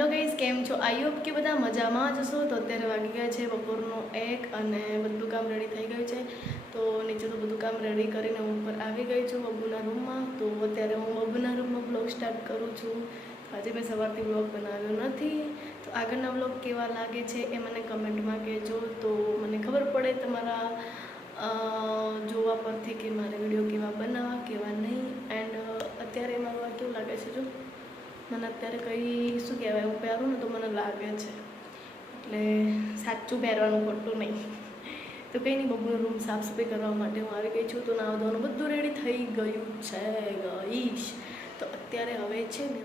Hello guys, કેમ છો? I hope કે બધા મજામાં જ હશો. તો અત્યારે વાગી ગયા છે બપોરનો 1 અને બધું કામ રેડી થઈ ગયું છે. તો નીચે તો બધું કામ રેડી કરીને હું ઉપર આવી ગઈ છું બબુના રૂમમાં. તો અત્યારે હું બબુના રૂમમાં બ્લોગ સ્ટાર્ટ કરું છું. આજે મેં સવારથી બ્લોગ બનાવ્યો નથી. તો આગળના બ્લોગ કેવા લાગે છે એ મને કમેન્ટમાં કહેજો, તો મને ખબર પડે તમારા જોવા પરથી કે મારે વિડીયો કેવા બનાવવા કેવા નહીં. એન્ડ અત્યારે મારું આ કેવું લાગે છે, જો મને અત્યારે કંઈ શું કહેવાય, હું પહેરું ને તો મને લાગે છે, એટલે સાચું પહેરવાનું ખોટું નહીં. તો કંઈ નહીં, બબુનો રૂમ સાફ સફાઈ કરવા માટે હું આવી ગઈ છું. તો નાવા ધોવાનું બધું રેડી થઈ ગયું છે ગાઈસ. તો અત્યારે હવે છે ને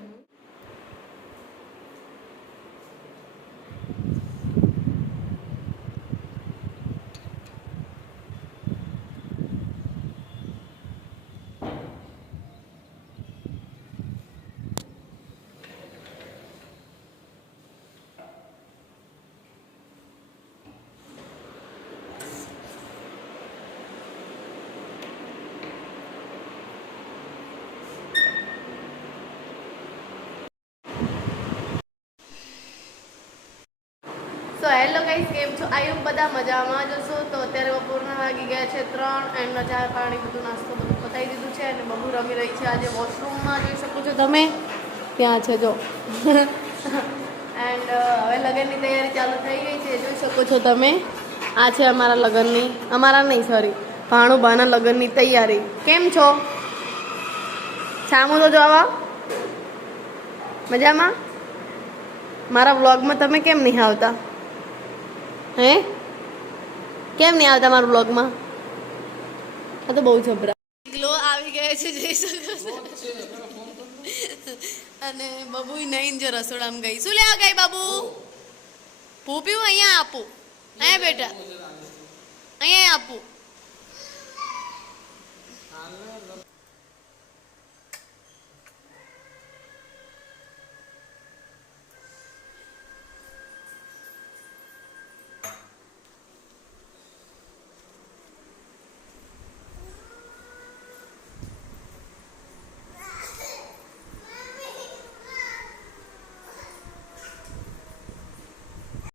તો હેલો ગાઈસ, કેમ છો? આઈ હોપ બધા મજામાં જ હશો. તો અત્યારે બપોરના વાગી ગયા છે 3 એન્ડ ચા પાણી બધું નાસ્તો બધું પતાવી દીધું છે. અને બબુ રમી રહી છે આજે વોશરૂમમાં, જોઈ શકો છો તમે, ત્યાં છે જો. એન્ડ હવે લગ્નની તૈયારી ચાલુ થઈ ગઈ છે, જોઈ શકો છો તમે. આ છે અમારા લગ્નની, અમારા નહીં સોરી, ભાણુભાના લગ્નની તૈયારી. કેમ છો? સામું તો જવા મજામાં? મારા વ્લોગમાં તમે કેમ નહીં આવતા? હે, કેમ નહીં આવતા મારા બ્લોગમાં? આ તો બહુ જબરા ગ્લો આવી ગયો છે, જોઈ શકો છો. અને બબુ નહીં જો રસોડામાં ગઈ. શું લેવા ગઈ બાબુ? ભૂપ્યું અહીંયા આપું, અહીંયા બેટા અહીંયા આપું.